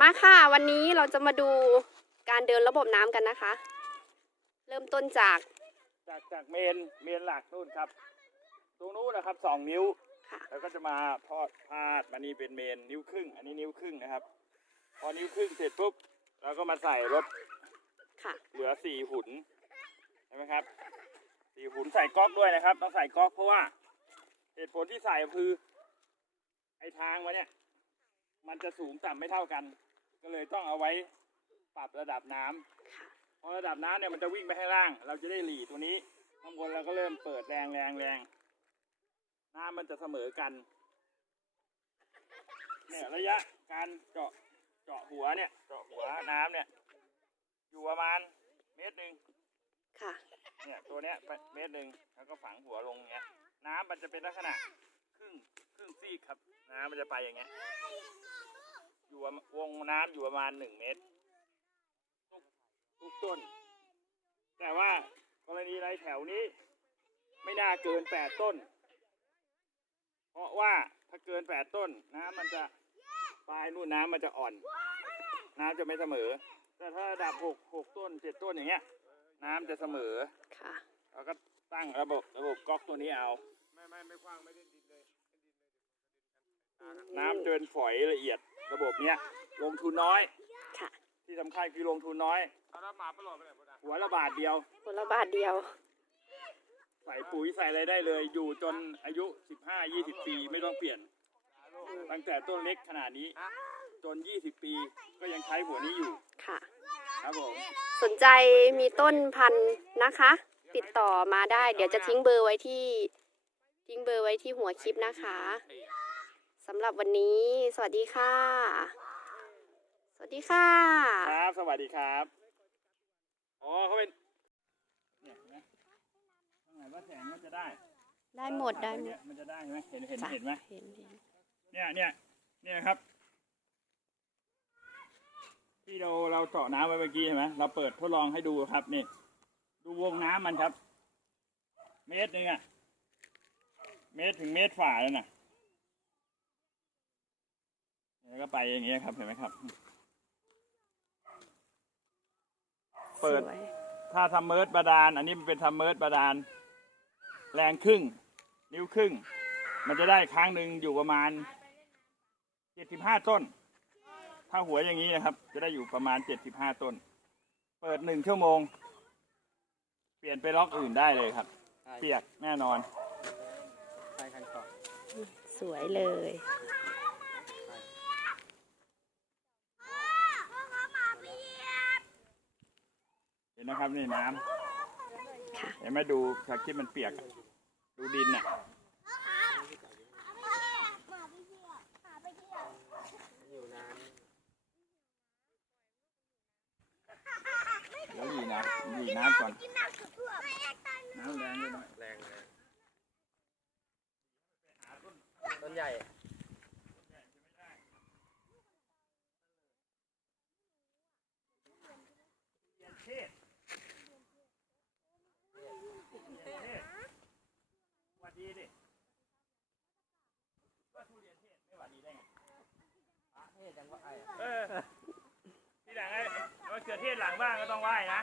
มาค่ะวันนี้เราจะมาดูการเดินระบบน้ำกันนะคะ เริ่มต้นจากจากจากเมนเมนหลักนู่นครับ ตรงนู้นนะครับสองนิ้ว ค่ะ แล้วก็จะมาทอดพาดมานี่เป็นเมนนิ้วครึ่ง อันนี้นิ้วครึ่งนะครับ พอนิ้วครึ่งเสร็จปุ๊บเราก็มาใส่รถค่ะ เหลือสี่หุ่นใช่ไหมครับสี่หุ่นใส่ก๊อกด้วยนะครับ ต้องใส่ก๊อกเพราะว่าเหตุผลที่ใส่ก็คือไอ้ทางมาเนี่ย มันจะสูงต่ำไม่เท่ากัน ก็เลยต้องเอาไว้ปรับระดับน้ำค่ะพอระดับน้ำเนี่ยมันจะวิ่งไปข้างล่าง เราจะได้หลีตัวนี้ข้างบนเราก็เริ่มเปิดแรงแรงแรงน้ำมันจะเสมอกันเนี่ยระยะการเจาะเจาะหัวเนี่ยเจาะหัวน้ำเนี่ยอยู่ประมาณเมตรหนึ่ง ค่ะ เนี่ยตัวเนี้ยไปเมตรหนึ่งแล้วก็ฝังหัวลงเงี้ยน้ำมันจะเป็นลักษณะ ครึ่งครึ่งซีกครับ น้ำมันจะไปอย่างเงี้ย อยู่ประมาณวงน้ำอยู่ประมาณหนึ่งเมตร ทุกทุกต้น แต่ว่ากรณีไรแถวนี้ ไม่น่าเกินแปดต้น เพราะว่าถ้าเกินแปดต้นน้ำมันจะปลายนู่นน้ำมันจะอ่อน น้ำจะไม่เสมอ แต่ถ้าระดับหกหกต้นเจ็ดต้นอย่างเงี้ย น้ำจะเสมอค่ะเราก็ตั้งระบบระบบก๊อกตัวนี้เอาน้ำเดินฝอยละเอียดระบบเนี้ยลงทุนน้อย ค่ะ ที่สำคัญคือลงทุนน้อยหัวละบาทเดียวผลบาทเดียว ใส่ปุ๋ยใส่อะไรได้เลย อยู่จนอายุ 15 20 ปีไม่ต้องเปลี่ยน ตั้งแต่ต้นเล็กขนาดนี้ จน 20 ปีก็ยังใช้หัวนี้อยู่ ค่ะ ครับผม สนใจมีต้นพันธุ์นะคะ ติดต่อมาได้ เดี๋ยวจะทิ้งเบอร์ไว้ที่ ทิ้งเบอร์ไว้ที่หัวคลิปนะคะ สำหรับวันนี้ สวัสดีค่ะ สวัสดีค่ะ ครับ สวัสดีครับอ๋อเขาเป็นเนี่ยเห็นไหมตรงไหนว่าแสงมันจะได้ได้หมดได้หมดมันจะได้ไหมเห็นเห็นจ้ะเห็นไหมเห็นเห็นเนี่ยเนี่ยเนี่ยครับ ที่เราเราเจาะน้ำไว้เมื่อกี้เห็นไหมเราเปิดทดลองให้ดูครับนี่ดูวงน้ำมันครับ เมตรหนึ่งอะเมตรถึงเมตรฝ่าแล้วน่ะ แล้วก็ไปอย่างเงี้ยครับเห็นไหมครับ เปิด สวยถ้าทำเมิร์ดบาดาล อันนี้มันเป็นทำเมิร์ดบาดาล แรงครึ่ง นิ้วครึ่ง มันจะได้ครั้งหนึ่งอยู่ประมาณเจ็ดสิบห้าต้น ถ้าหัวอย่างนี้นะครับ จะได้อยู่ประมาณเจ็ดสิบห้าต้น เปิดหนึ่งชั่วโมง เปลี่ยนไปล็อกอื่นได้เลยครับเปียกแน่นอนสวยเลย เห็นนะครับนี่น้ค่ะำเห็นไหมดูครับที่มันเปียกอะดูดินน่ะเดี๋ยวหยีน้ำหยีน้ำก่อนน้ำแรงเลยหน่อยแรงเลยต้นใหญ่เทศหวั ดีดิว่าทุเรียนเทศไม่หวัดดีได้ไงเทศจังว่าไอ้ เออ ที่หลังไอ้มะเขือเทศหลังบ้านก็ต้องไหว้นะ